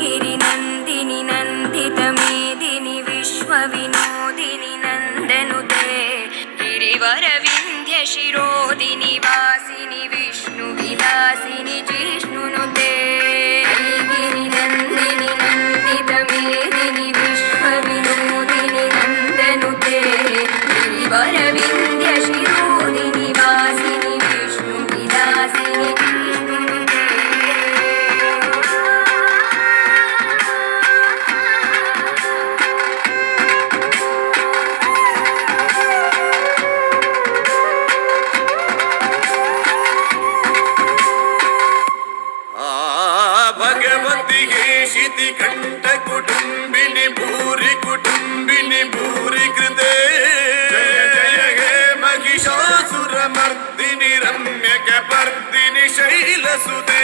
गिरिनन्दिनि नन्दितमेदिनि विश्वविनोदिनि नन्दनुते गिरिवरविन्ध्यशिरोदिनि वासिनि विष्णुविलासिनि जिष्णुनुते गिरिनन्दिनि नन्दितमेदिनि विश्वविनोदिनि नन्दनुते गिरिवरविन्ध्यशिरोदिनि वासिनि विष्णुविलासिनि जिष्णुनुते भगवतिगे शितिकण्ठ कुटुम्बिनि भूरि कुटुम्बिनि भूरि कृते जय जय हे महिषासुरमर्दिनि रम्यकपर्दिनि शैलसुते